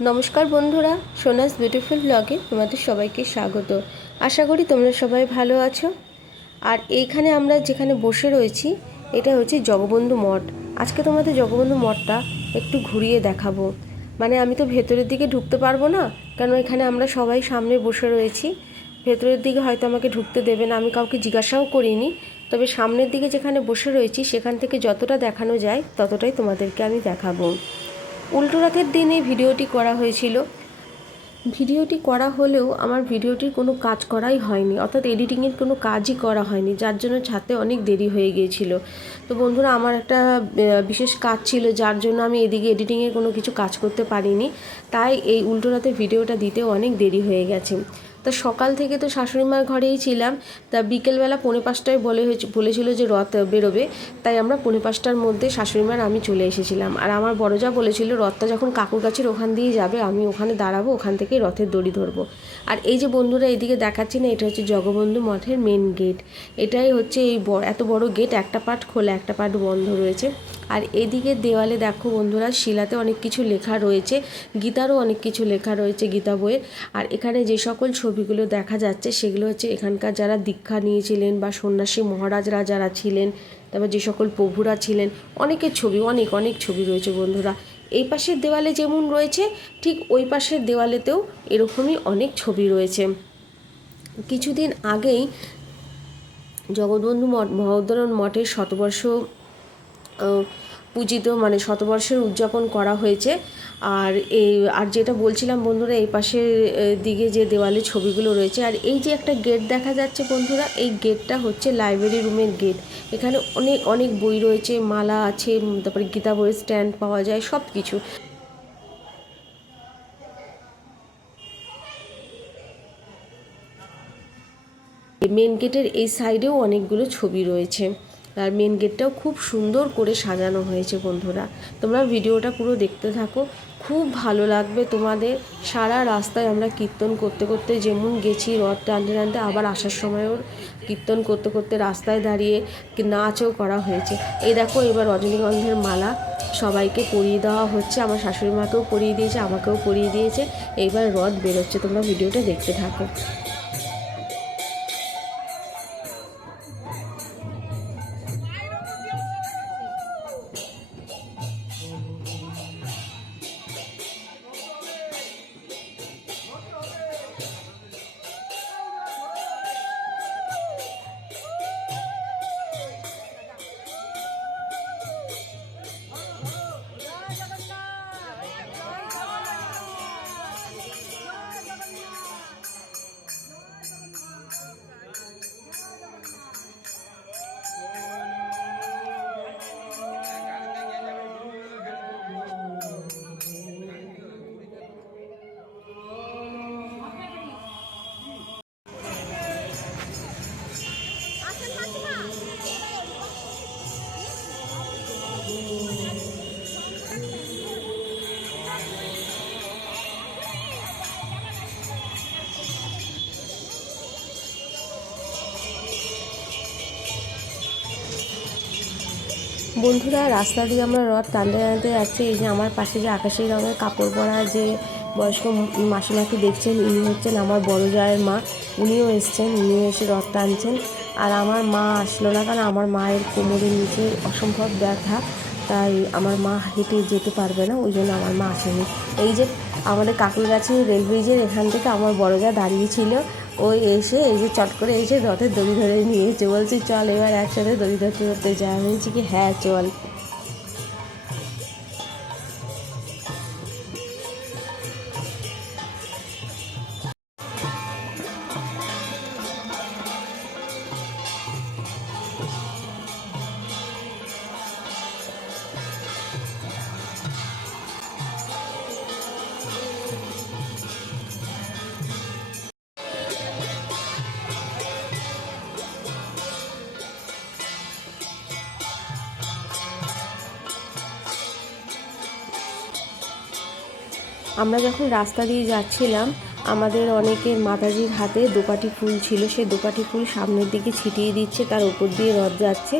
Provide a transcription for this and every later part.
নমস্কার বন্ধুরা, সোনাস বিউটিফুল ব্লগে তোমাদের সবাইকে স্বাগত। আশা করি তোমরা সবাই ভালো আছো। আর এইখানে আমরা যেখানে বসে রয়েছি, এটা হচ্ছে জগবন্ধু মঠ। আজকে তোমাদের জগবন্ধু মঠটা একটু ঘুরিয়ে দেখাবো। মানে আমি তো ভেতরের দিকে ঢুকতে পারব না, কেন এখানে আমরা সবাই সামনে বসে রয়েছি। ভেতরের দিকে হয়তো আমাকে ঢুকতে দেবে না, আমি কাউকে জিজ্ঞাসাও করিনি। তবে সামনের দিকে যেখানে বসে রয়েছি, সেখান থেকে যতটা দেখানো যায়, ততটাই তোমাদেরকে আমি দেখাবো। উল্টো রাতের দিনে ভিডিওটি করা হয়েছিল। ভিডিওটি করা হলেও আমার ভিডিওটির কোনো কাজ করাই হয়নি। অর্থাৎ এডিটিংয়ের কোনো কাজই করা হয়নি, যার জন্য ছাতে অনেক দেরি হয়ে গিয়েছিল। তো বন্ধুরা, আমার একটা বিশেষ কাজ ছিল, যার জন্য আমি এদিকে এডিটিংয়ের কোনো কিছু কাজ করতে পারিনি। তাই এই উল্টো রাতের ভিডিওটা দিতেও অনেক দেরি হয়ে গেছে। তা সকাল থেকে তো শাশুড়ি মার ঘরেই ছিলাম। তা বিকেলবেলা পৌনে পাঁচটায় বলে বলেছিল যে রথ বেরোবে। তাই আমরা পৌনে পাঁচটার মধ্যে শাশুড়ি মার আমি চলে এসেছিলাম। আর আমার বড় যা বলেছিল, রথটা যখন কাকুর কাছের ওখান দিয়ে যাবে, আমি ওখানে দাঁড়াবো, ওখান থেকেই রথের দড়ি ধরবো। আর এই যে বন্ধুরা এইদিকে দেখাচ্ছি না, এটা হচ্ছে জগবন্ধু মঠের মেন গেট এটাই হচ্ছে এই এত বড় গেট একটা পার্ট খোলা, একটা পার্ট বন্ধ রয়েছে। আর এদিকে দেওয়ালে দেখো বন্ধুরা, শিলাতে অনেক কিছু লেখা রয়েছে, গীতারও অনেক কিছু লেখা রয়েছে গীতা বইয়ের আর এখানে যে সকল ছবিগুলো দেখা যাচ্ছে, সেগুলো হচ্ছে এখানকার যারা দীক্ষা নিয়েছিলেন বা সন্ন্যাসী মহারাজরা যারা ছিলেন, তারপর যে সকল প্রভুরা ছিলেন, অনেকের ছবি, অনেক অনেক ছবি রয়েছে বন্ধুরা। এই পাশের দেওয়ালে যেমন রয়েছে, ঠিক ওই পাশের দেওয়ালেতেও এরকমই অনেক ছবি রয়েছে। কিছুদিন আগেই জগৎবন্ধু মঠ মহোদরণ মঠের শতবর্ষ পূজিত মানে শতবর্ষের উদযাপন করা হয়েছে। আর এই, আর যেটা বলছিলাম বন্ধুরা, এই পাশের দিকে যে দেওয়ালে ছবিগুলো রয়েছে, আর এই যে একটা গেট দেখা যাচ্ছে বন্ধুরা, এই গেটটা হচ্ছে লাইব্রেরি রুমের গেট। এখানে অনেক অনেক বই রয়েছে, মালা আছে, তারপরে গীতা বইয়ের স্ট্যান্ড পাওয়া যায় সব কিছু মেন গেটের এই সাইডেও অনেকগুলো ছবি রয়েছে। আর মেন গেটটাও খুব সুন্দর করে সাজানো হয়েছে বন্ধুরা। তোমরা ভিডিওটা পুরো দেখতে থাকো। খুব ভালো লাগবে তোমাদের। সারা রাস্তায় আমরা কীর্তন করতে করতে যেমন গেছি, রথ টানতে টানতে আবার আসার সময়ও কীর্তন করতে করতে রাস্তায় দাঁড়িয়ে নাচও করা হয়েছে। এই দেখো এবার রজনীগন্ধের মালা সবাইকে পরিয়ে দেওয়া হচ্ছে। আমার শাশুড়ি মাকেও পরিয়ে দিয়েছে, আমাকেও পরিয়ে দিয়েছে। এইবার রথ বেরোচ্ছে। তোমরা ভিডিওটা দেখতে থাকো। বন্ধুরা, রাস্তা দিয়ে আমরা রথ টানতে টানতে যাচ্ছি। এই যে আমার পাশে যে আকাশি রঙের কাপড় পরা যে বয়স্ক মাসিমাকে দেখছেন, ইনি হচ্ছেন আমার বড় জায়ের মা। উনিও এসছেন, উনিও এসে রথ টানছেন। আর আমার মা আসলো না কারণ আমার মায়ের কোমরের নিচে অসম্ভব ব্যথা, তাই আমার মা হেঁটে যেতে পারবে না, ওই জন্য আমার মা আসেনি। এই যে আমাদের কাকুর কাছে রেল ব্রিজের এখান থেকে আমার বড় যা দাঁড়িয়েছিল ওই এসে, এই যে চট করে এসে রথের দড়ি ধরে নিয়েছে। বলছি, চল এবার একসাথে দড়ি ধরতে ধরতে যাওয়া আমি বলছি কি হ্যাঁ চল। আমরা যখন রাস্তা দিয়ে যাচ্ছিলাম, আমাদের অনেকের মাতাজির হাতে দোপাটি ফুল ছিল। সে দোপাটি ফুল সামনের দিকে ছিটিয়ে দিচ্ছে, তার উপর দিয়ে রথ যাচ্ছে।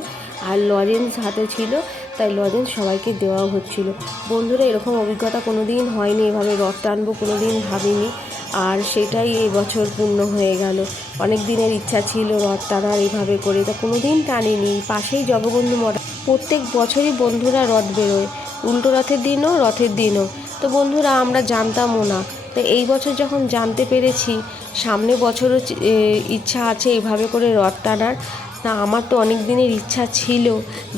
আর লজেন্স হাতে ছিল, তাই লজেন্স সবাইকে দেওয়াও হচ্ছিল। বন্ধুরা, এরকম অভিজ্ঞতা কোনো দিন হয়নি, এভাবে রথ টানবো কোনো দিন ভাবিনি। আর সেটাই এই বছর পূর্ণ হয়ে গেল। অনেক দিনের ইচ্ছা ছিল রথ টানার এইভাবে করে, তা কোনো দিন টানিনি। পাশেই জগবন্ধু মঠ প্রত্যেক বছরই বন্ধুরা রথ বেরোয়। উল্টো রথের দিনও রথের দিনও। তো বন্ধুরা, আমরা জানতামও না। তো এই বছর যখন জানতে পেরেছি, সামনে বছরও ইচ্ছা আছে এইভাবে করে রথ টানার। তা আমার তো অনেক দিনের ইচ্ছা ছিল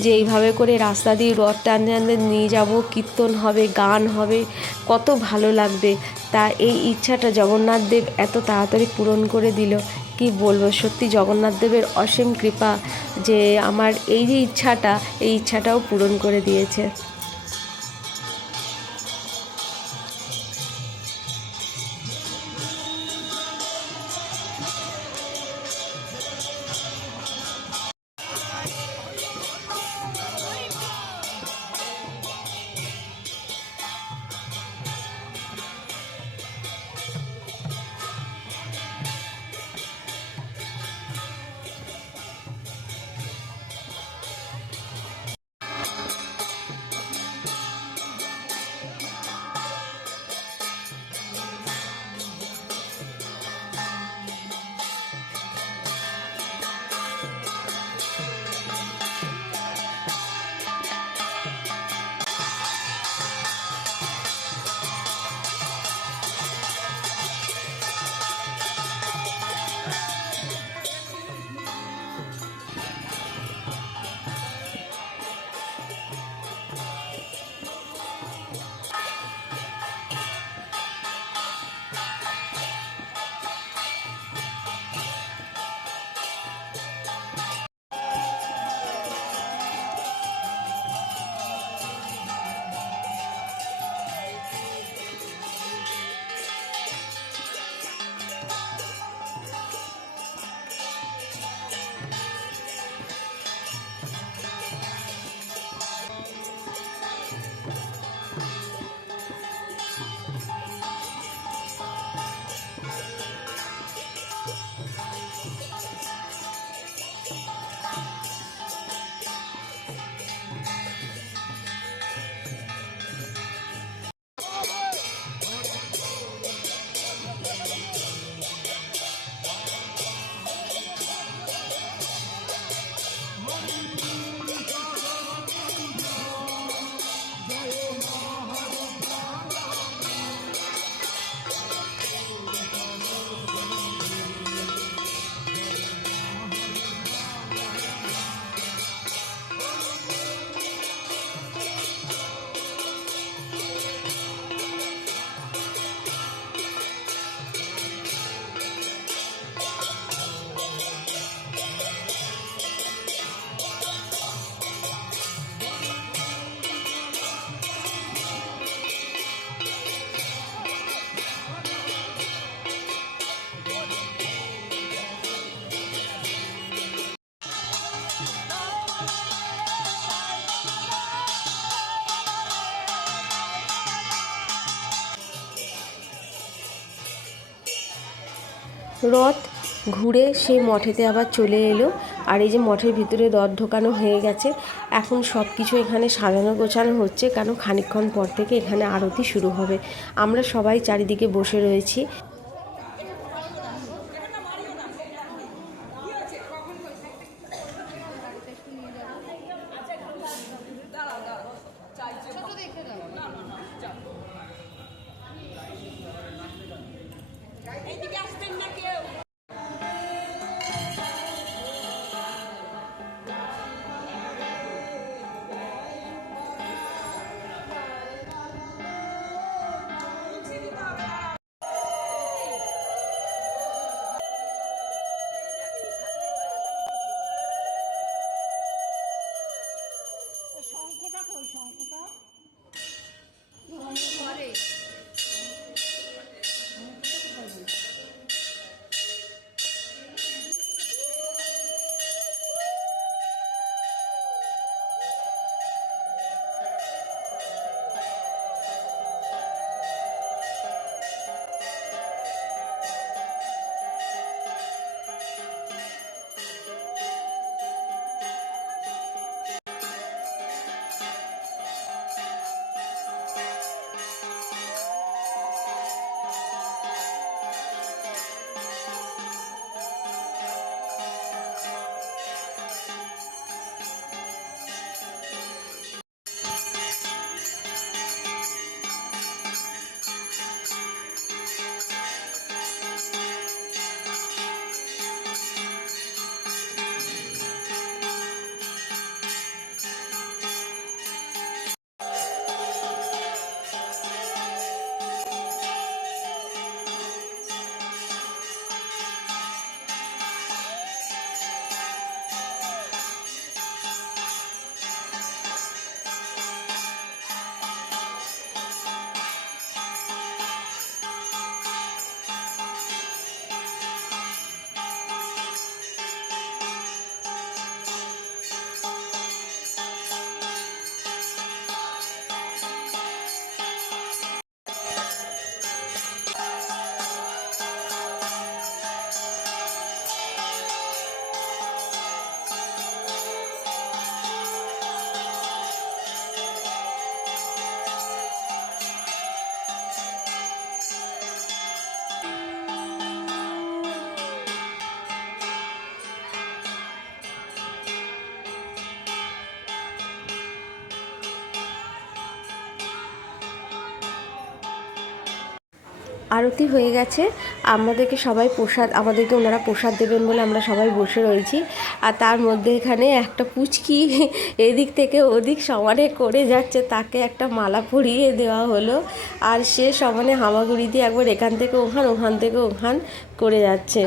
যে এইভাবে করে রাস্তা দিয়ে রথ টানতে টানতে নিয়ে যাব, কীর্তন হবে, গান হবে, কত ভালো লাগবে। তা এই ইচ্ছাটা জগন্নাথ দেব এত তাড়াতাড়ি পূরণ করে দিল। কি বলব, সত্যি জগন্নাথ দেবের অসীম কৃপা যে আমার এই যে ইচ্ছাটা, এই ইচ্ছাটাও পূরণ করে দিয়েছে। রথ ঘুরে সে মঠেতে আবার চলে এলো। আর এই যে মঠের ভিতরে রথ ঢোকানো হয়ে গেছে, এখন সব কিছু এখানে সাজানো গোছানো হচ্ছে কেন খানিকক্ষণ পর থেকে এখানে আরতি শুরু হবে। আমরা সবাই চারিদিকে বসে রয়েছি। আরতি হয়ে গেছে। আমাদেরকে সবাই প্রসাদ, আমাদেরকে ওনারা প্রসাদ দেবেন বলে আমরা সবাই বসে রয়েছি। আর তার মধ্যে এখানে একটা পুচকি এদিক থেকে ওদিক সমানে করে যাচ্ছে, তাকে একটা মালা পরিয়ে দেওয়া হলো। আর সে সমানে হামাগুড়ি দিয়ে একবার এখান থেকে ওখান ওখান থেকে ওখান করে যাচ্ছে।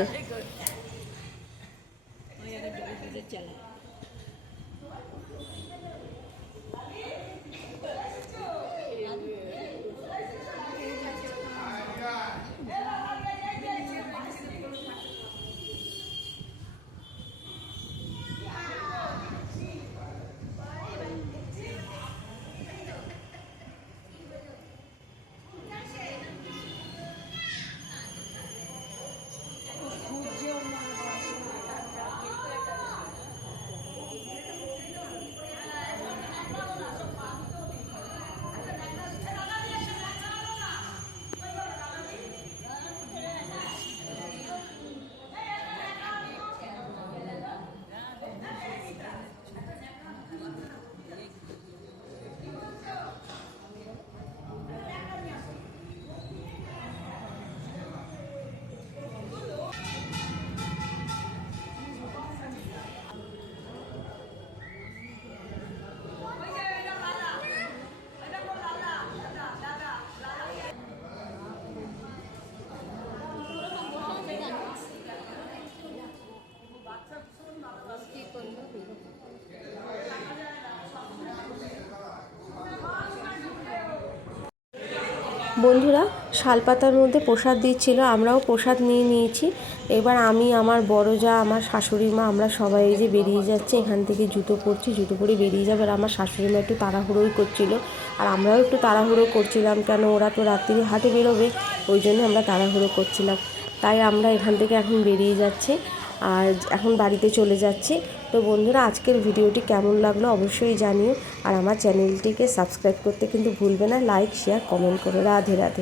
বন্ধুরা, শালপাতার মধ্যে প্রসাদ দিচ্ছিল, আমরাও প্রসাদ নিয়ে নিয়েছি। এবার আমি, আমার বড় যা, আমার শাশুড়ি মা, আমরা সবাই এই যে বেরিয়ে যাচ্ছে, এখান থেকে জুতো পরছি, জুতো পরে বেরিয়ে যাবে। আর আমার শাশুড়ি মা একটু তাড়াহুড়োই করছিল, আর আমরাও একটু তাড়াহুড়ো করছিলাম, কেন ওরা তো রাত্রি হাটে বেরোবে, ওই জন্য আমরা তাড়াহুড়ো করছিলাম। তাই আমরা এখান থেকে এখন বেরিয়ে যাচ্ছি, আর এখন বাড়িতে চলে যাচ্ছি। তো বন্ধুরা, আজকের ভিডিওটি কেমন লাগল অবশ্যই জানিও। আর আমার চ্যানেলটিকে সাবস্ক্রাইব করতে কিন্তু ভুলবে না, লাইক, শেয়ার, কমেন্ট করো। রাধে রাধে।